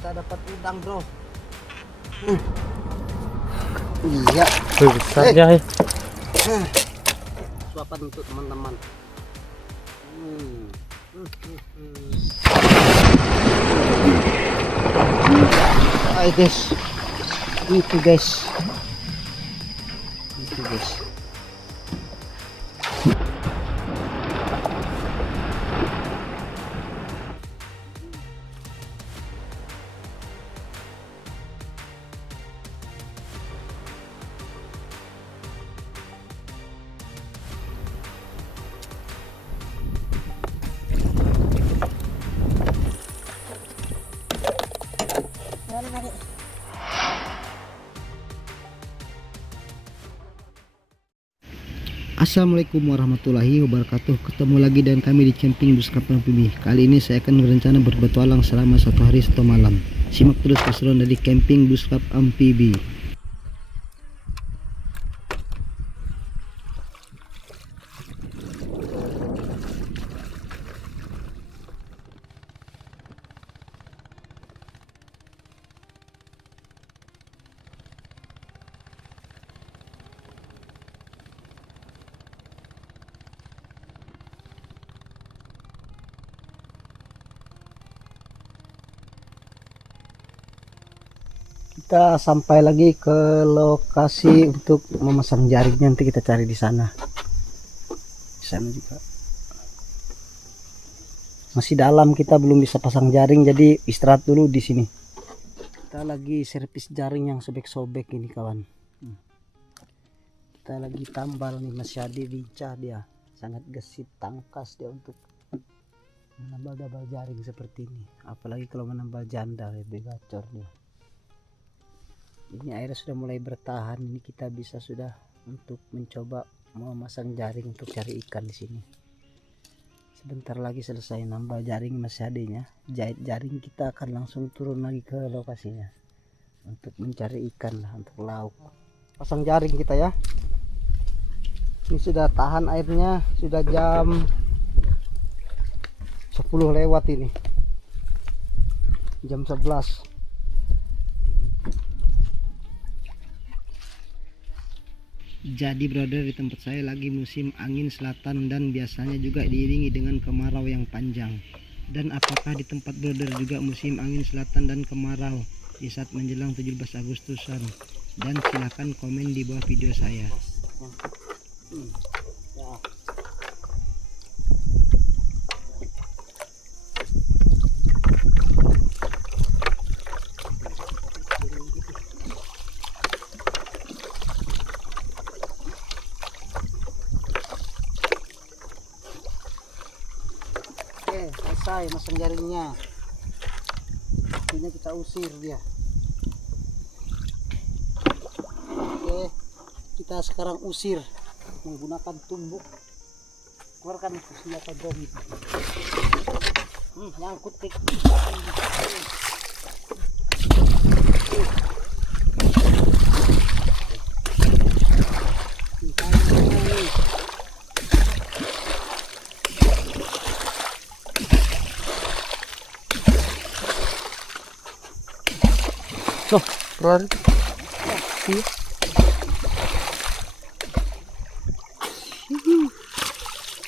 kita dapat udang, bro. Iya. Besar ya. Suapan untuk teman-teman. Hai guys. Itu guys. Assalamualaikum warahmatullahi wabarakatuh. Ketemu lagi dengan kami di camping Bushcraft Amfibi. Kali ini saya akan berencana berpetualang selama 1 hari 1 malam. Simak terus keseruan dari camping Bushcraft Amfibi. Kita sampai lagi ke lokasi untuk memasang jaringnya, nanti kita cari di sana. Di sana juga masih dalam, kita belum bisa pasang jaring, jadi istirahat dulu di sini. Kita lagi servis jaring yang sobek-sobek ini kawan. Kita lagi tambal nih, masih ada lincah dia, sangat gesit, tangkas dia untuk menambal double jaring seperti ini. Apalagi kalau menambal janda, lebih gacor dia. Ini airnya sudah mulai bertahan, ini kita bisa sudah untuk mencoba memasang jaring untuk cari ikan di sini. Sebentar lagi selesai nambah jaring, masih adanya jahit jaring, kita akan langsung turun lagi ke lokasinya untuk mencari ikan lah, untuk lauk. Pasang jaring kita ya. Ini sudah tahan airnya, sudah jam 10 lewat ini, jam 11. Jadi brother, di tempat saya lagi musim angin selatan dan biasanya juga diiringi dengan kemarau yang panjang. Dan apakah di tempat brother juga musim angin selatan dan kemarau di saat menjelang 17 Agustusan? Dan silahkan komen di bawah video saya. Selesai masang jaringnya, ini kita usir dia. Oke, kita sekarang usir menggunakan tumbuk. Keluarkan senjata drum. Nyangkut tik. Loh, keluar. Iya.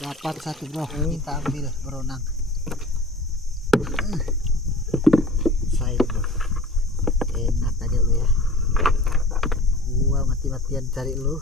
Dapat satu bro, kita ambil beronang. Saya bro, enak aja lu ya. Gua mati-matian cari lu.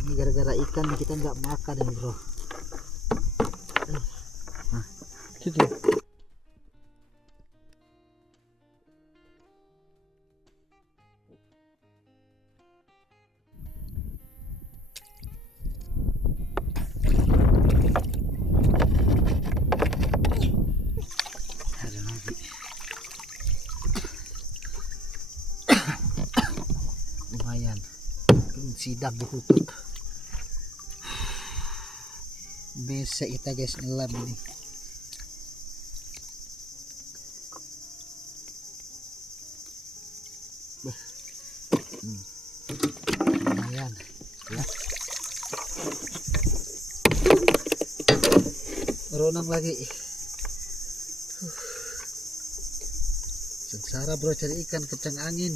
Ini gara-gara ikan kita nggak makan ya bro. Nah, Gitu. lumayan sidap dihutut. Besek kita guys, ngelam ini. Lumayan ya. Beronang lagi. Sengsara bro cari ikan kencang angin.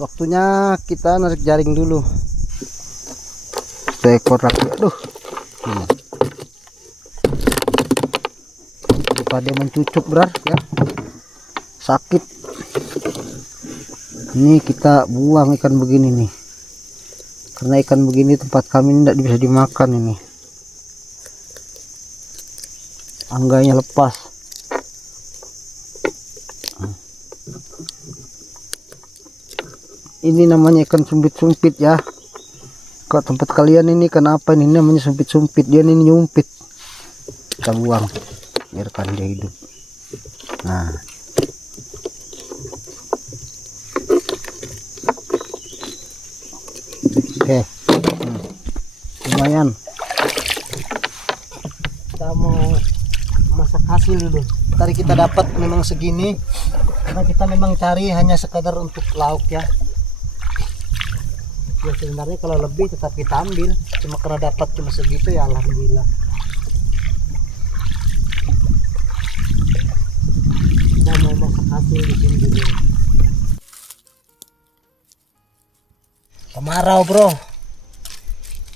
Waktunya kita narik jaring dulu. Seekor lagi, aduh, ini. Lupa dia mencucuk berat ya, sakit. Ini kita buang ikan begini nih, karena ikan begini tempat kami ini tidak bisa dimakan ini. Angganya lepas. Ini namanya ikan sumpit-sumpit ya. Kalau tempat kalian ini kenapa ini namanya sumpit-sumpit, dia ini nyumpit. Kita buang, biarkan dia hidup. Nah, oke, lumayan. Kita mau masak hasil dulu. Tadi kita dapat memang segini, karena kita memang cari hanya sekadar untuk lauk ya. Ya sebenarnya kalau lebih tetap kita ambil, cuma karena dapat cuma segitu ya alhamdulillah. Kita mau masak hasil di sini dulu. Kemarau bro,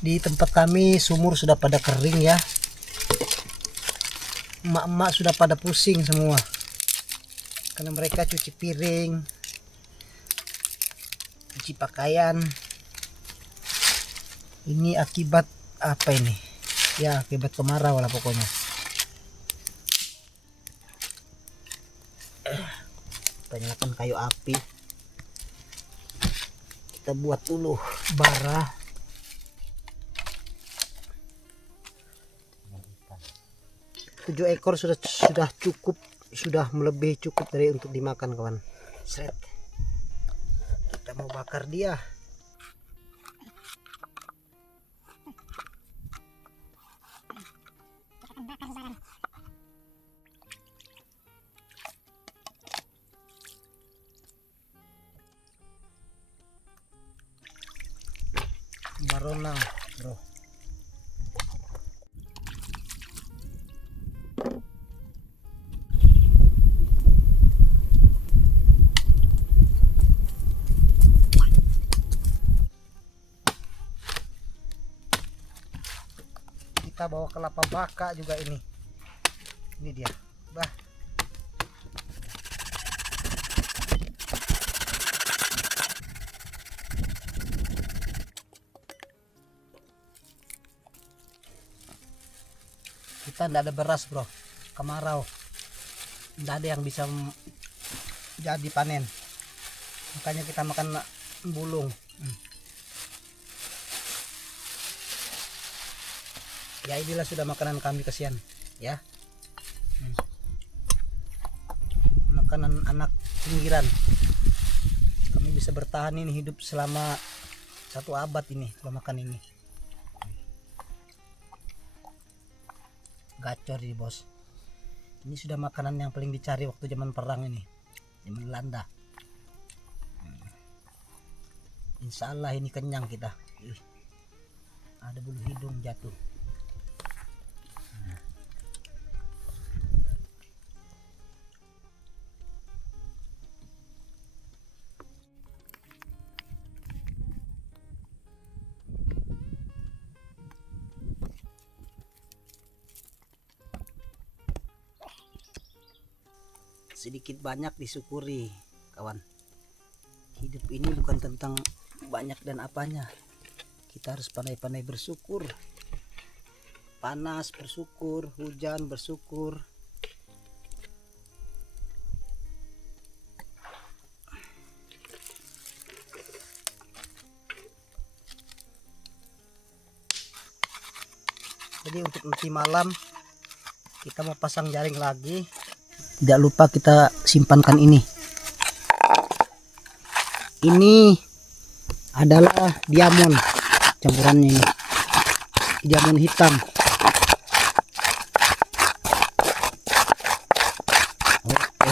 di tempat kami sumur sudah pada kering ya. Emak-emak sudah pada pusing semua, karena mereka cuci piring, cuci pakaian. Ini akibat apa ini? Ya akibat kemarau lah pokoknya. Kita nyalakan kayu api. Kita buat dulu bara. 7 ekor sudah cukup, sudah melebihi cukup dari untuk dimakan kawan. Set. Kita mau bakar dia. Baronang bro. Kita bawa kelapa baka juga ini dia bah. Kita tidak ada beras bro, kemarau, tidak ada yang bisa jadi panen, makanya kita makan bulung. Ya inilah sudah makanan kami kesian ya. Makanan anak pinggiran, kami bisa bertahan ini hidup selama 1 abad ini kalau makan ini. Gacor ini bos, ini sudah makanan yang paling dicari waktu zaman perang ini, zaman Belanda. Insya Allah ini kenyang kita. Ada bulu hidung jatuh. Sedikit banyak disyukuri kawan. Hidup ini bukan tentang banyak dan apanya, kita harus pandai-pandai bersyukur. Panas bersyukur, hujan bersyukur. Jadi untuk nanti malam kita mau pasang jaring lagi. Tidak lupa kita simpankan ini. Ini adalah diamond campurannya ini. Diamond hitam.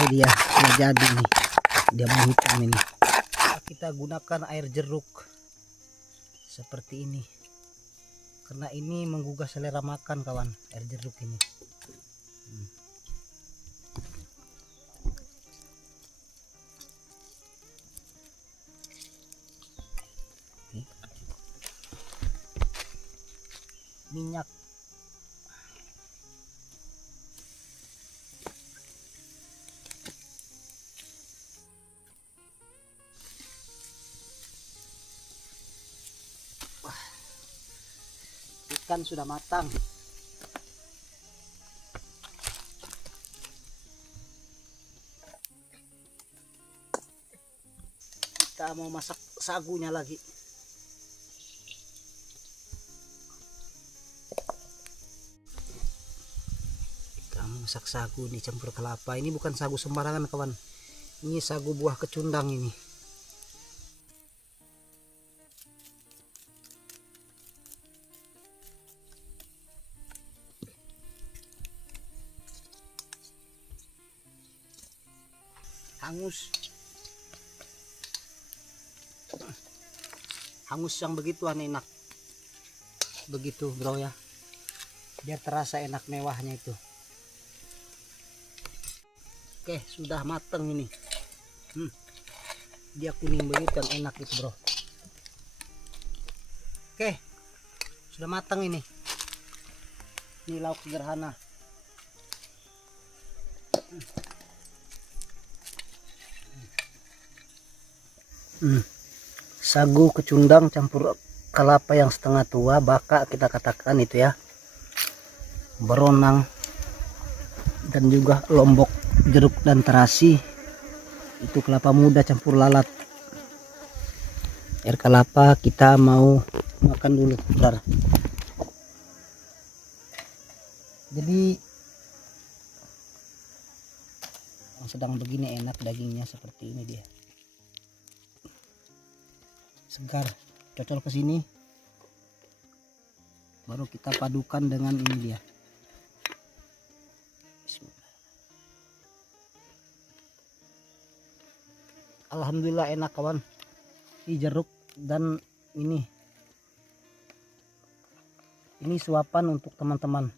Dia sudah jadi nih. dia menghitam ini. Kita gunakan air jeruk seperti ini karena ini menggugah selera makan kawan, air jeruk ini. Minyak, ikan sudah matang. Kita mau masak sagunya lagi. Kita mau masak sagu nih, campur kelapa. Ini bukan sagu sembarangan kawan, ini sagu buah kecundang ini. Hangus yang begituan enak, begitu bro ya, biar terasa enak mewahnya itu. Oke, sudah mateng ini. Dia kuning begitu yang enak itu bro. Oke, sudah matang ini. Ini lauk sederhana. Sagu kecundang campur kelapa yang setengah tua, baka kita katakan itu ya, beronang, dan juga lombok jeruk dan terasi. Itu kelapa muda campur lalat. Air kelapa kita mau makan dulu bentar. Jadi yang sedang begini enak dagingnya seperti ini dia. Segar, cocol ke sini. Baru kita padukan dengan ini dia. Bismillah. Alhamdulillah enak kawan. Ini jeruk dan ini suapan untuk teman-teman.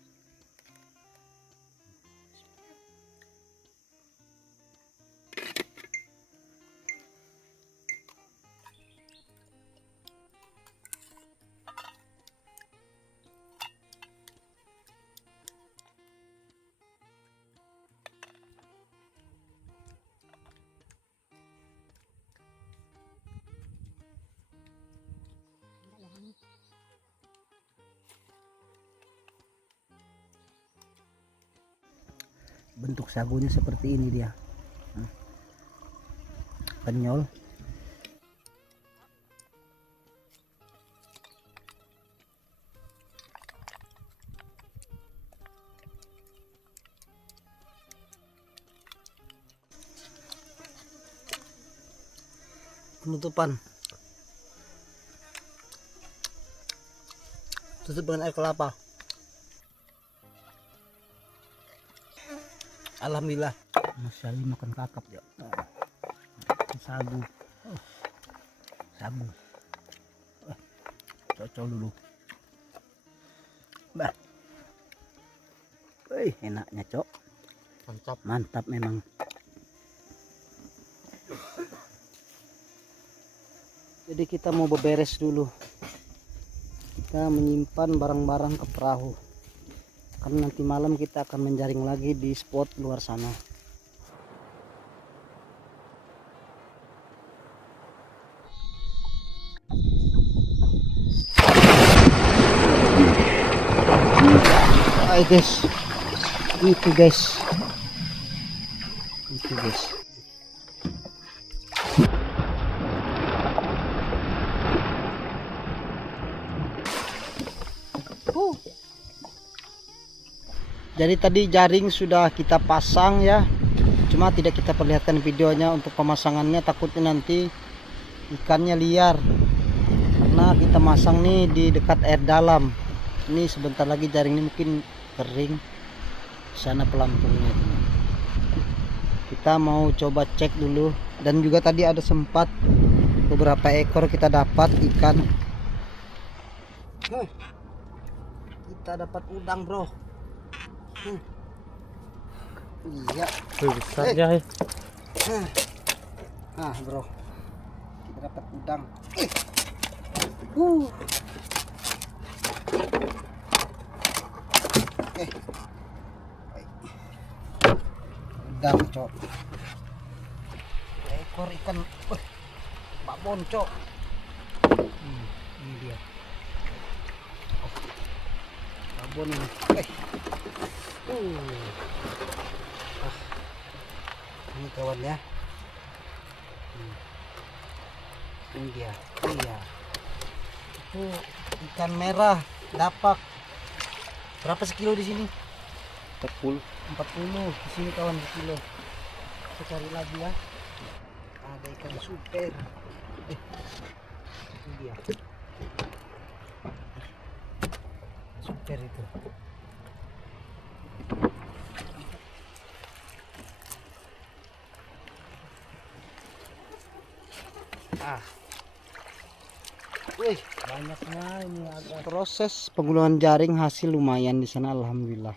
Bentuk sagunya seperti ini dia, penyol. Penutupan, tutup dengan air kelapa. Alhamdulillah. Masya Allah, makan kakap ya. Sagu. Sagu. Cocol dulu. Bah. Enaknya cok. Mantap. Mantap memang. Jadi kita mau beberes dulu. Kita menyimpan barang-barang ke perahu. Karena nanti malam kita akan menjaring lagi di spot luar sana. Hai guys, itu guys. Jadi tadi jaring sudah kita pasang ya, cuma tidak kita perlihatkan videonya untuk pemasangannya, takutnya nanti ikannya liar karena kita masang nih di dekat air dalam. Ini sebentar lagi jaring ini mungkin kering, sana pelampungnya. Kita mau coba cek dulu Dan juga tadi ada sempat beberapa ekor kita dapat ikan. Kita dapat udang, bro. Iya. Besar ya. Nah, bro, kita dapat udang. Udang, cok. Ekor ikan babon, cok. Ini dia. Babon ini. Ini kawan ya. Ini dia. Iya. Itu ikan merah dapak. Berapa sekilo di sini? 40. 40 di sini kawan, sekilo. Kita cari lagi ya. Ada ikan super. Ini dia. Super itu. Wih, banyaknya ini agak. Proses penggulungan jaring hasil lumayan di sana, alhamdulillah.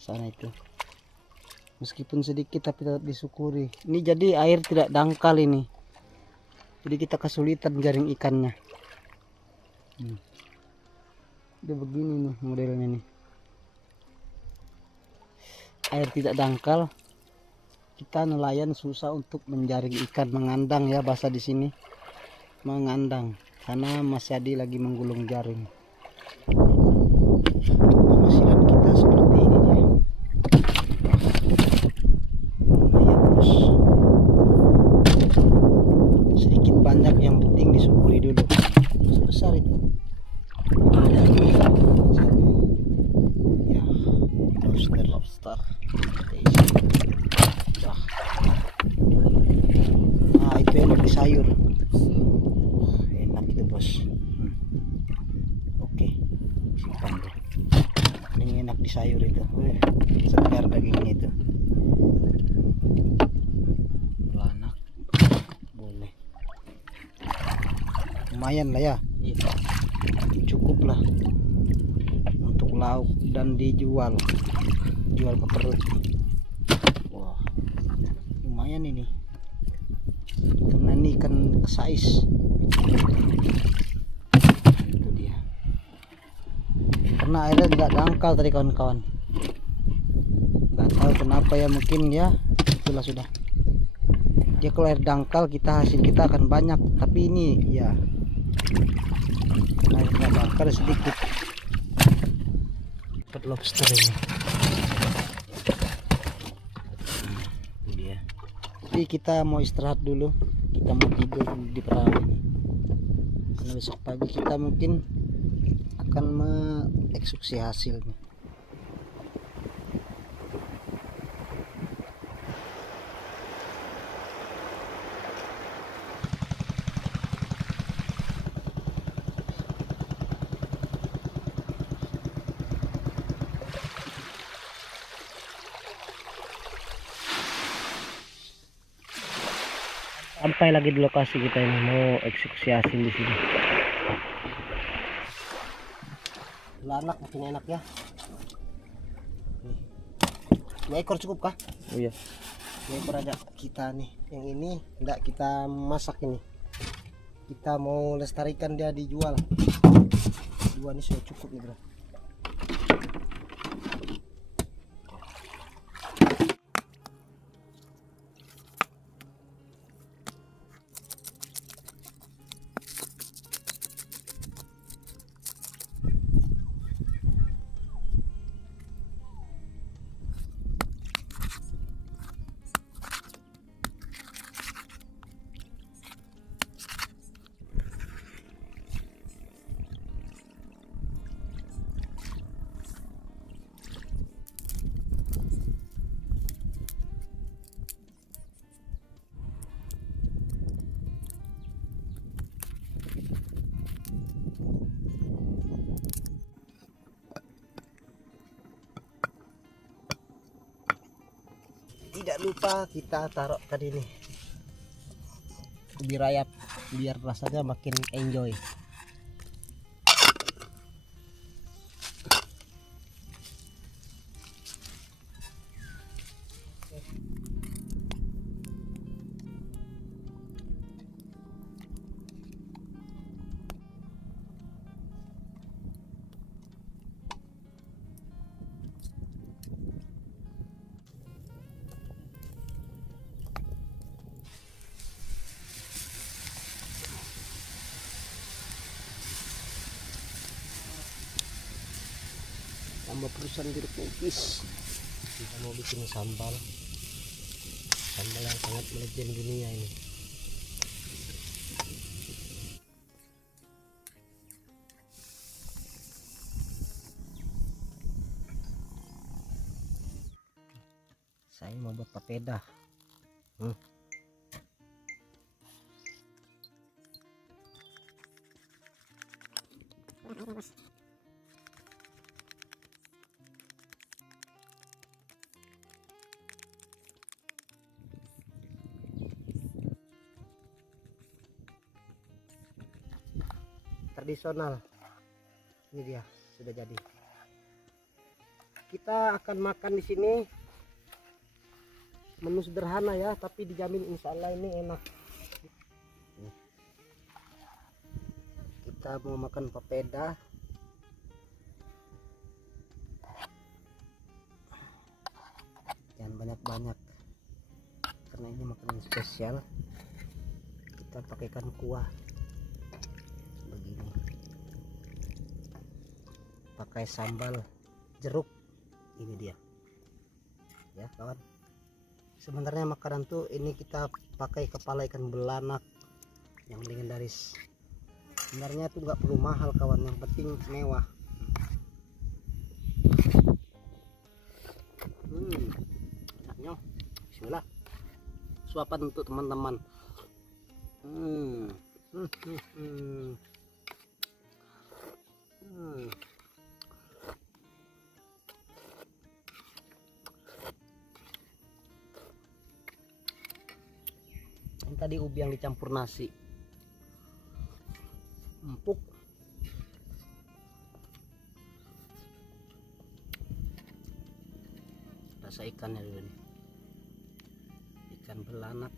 Sana itu. Meskipun sedikit tapi tetap disyukuri. Ini jadi air tidak dangkal ini. Jadi kita kesulitan jaring ikannya. Dia begini nih modelnya nih. Air tidak dangkal. Kita nelayan susah untuk menjaring ikan, mengandang ya bahasa di sini. Mengandang karena Mas Yadi lagi menggulung jaring. Penghasilan kita seperti ini dia. Lumayan bos. Sedikit banyak yang penting disyukuri dulu. Sebesar itu. Ya, lobster. Nah, itu enak di sayur. Enak itu bos. Oke, simpan dulu. Ini enak di sayur itu. Segar dagingnya itu. Belanak boleh. Lumayan lah ya. Cukup lah untuk lauk dan dijual. Jual ke perut. Wah, lumayan ini. Karena ini ikan size. Itu dia. Karena airnya tidak dangkal tadi kawan-kawan. Nggak tahu kenapa ya, mungkin ya itulah sudah. Dia kalau air dangkal hasil kita akan banyak, tapi ini ya air nggak dangkal sedikit. Dapat lobster ini. Dia. Jadi kita mau istirahat dulu. Kita mau tidur di perahu ini. Karena besok pagi kita mungkin akan mengeksekusi hasilnya. Sampai lagi di lokasi kita ini, mau eksekusi hasil di sini. Lanak makin enak ya. Nih. 2 ekor cukup kah? Oh iya. 2 ekor aja kita nih. Yang ini enggak kita masak ini. Kita mau lestarikan dia dijual. 2 ini sudah cukup nih bro. Tidak lupa kita taruh tadi nih ubi rayap biar rasanya makin enjoy. Tambah perusahaan jeruk nipis. Kita mau bikin sambal yang sangat melegend dunia ini. Saya mau buat papeda. Tradisional. Ini dia sudah jadi. Kita akan makan di sini. Menu sederhana ya, tapi dijamin insya Allah ini enak. Kita mau makan papeda. Jangan banyak-banyak karena ini makanan spesial. Kita pakaikan kuah begini, pakai sambal jeruk. Ini dia ya kawan. Sebenarnya makanan tuh ini kita pakai kepala ikan belanak yang legendaris. Sebenarnya tuh nggak perlu mahal kawan, yang penting mewah. Enaknya. Bismillah. Suapan untuk teman-teman. Ini tadi ubi yang dicampur nasi, empuk. Rasa ikannya dulu nih, ikan belanak.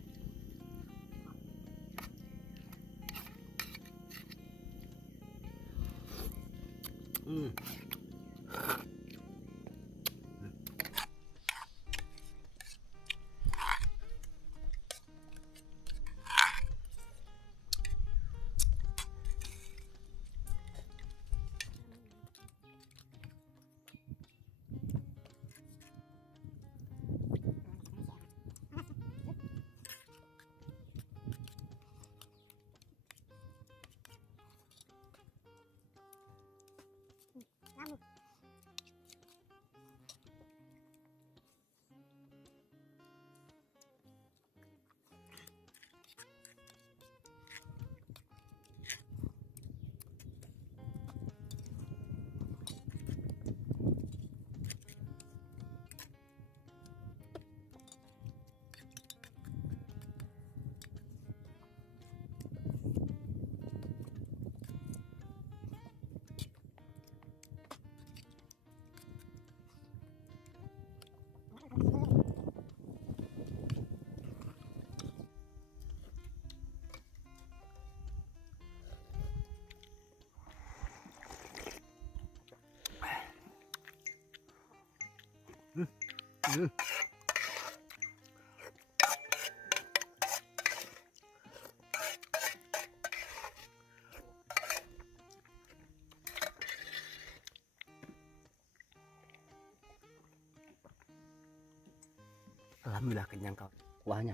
Alhamdulillah kenyang kau kuahnya.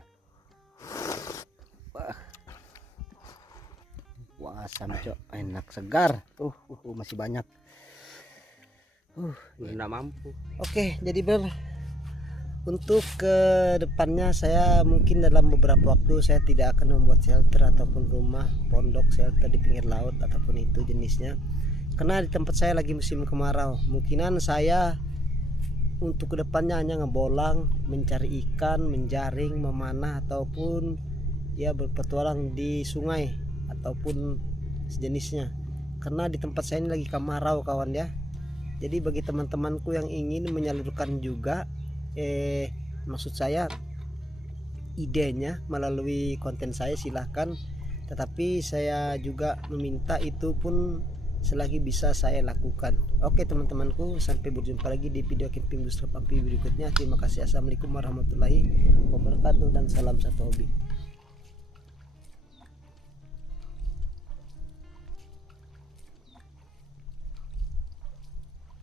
Wah, asam cok, enak segar. Masih banyak. Nggak mampu. Oke, jadi untuk ke depannya saya mungkin dalam beberapa waktu saya tidak akan membuat shelter ataupun rumah pondok shelter di pinggir laut ataupun itu jenisnya, karena di tempat saya lagi musim kemarau. Mungkinan saya untuk kedepannya hanya ngebolang, mencari ikan, menjaring, memanah ataupun dia berpetualang di sungai ataupun sejenisnya. Karena di tempat saya ini lagi kemarau kawan ya. Jadi bagi teman-temanku yang ingin menyalurkan juga maksud saya idenya melalui konten saya, silahkan. Tetapi saya juga meminta itu pun selagi bisa saya lakukan. Oke teman-temanku, sampai berjumpa lagi di video camping Bustra Pampi berikutnya. Terima kasih. Assalamualaikum warahmatullahi wabarakatuh dan salam satu hobi.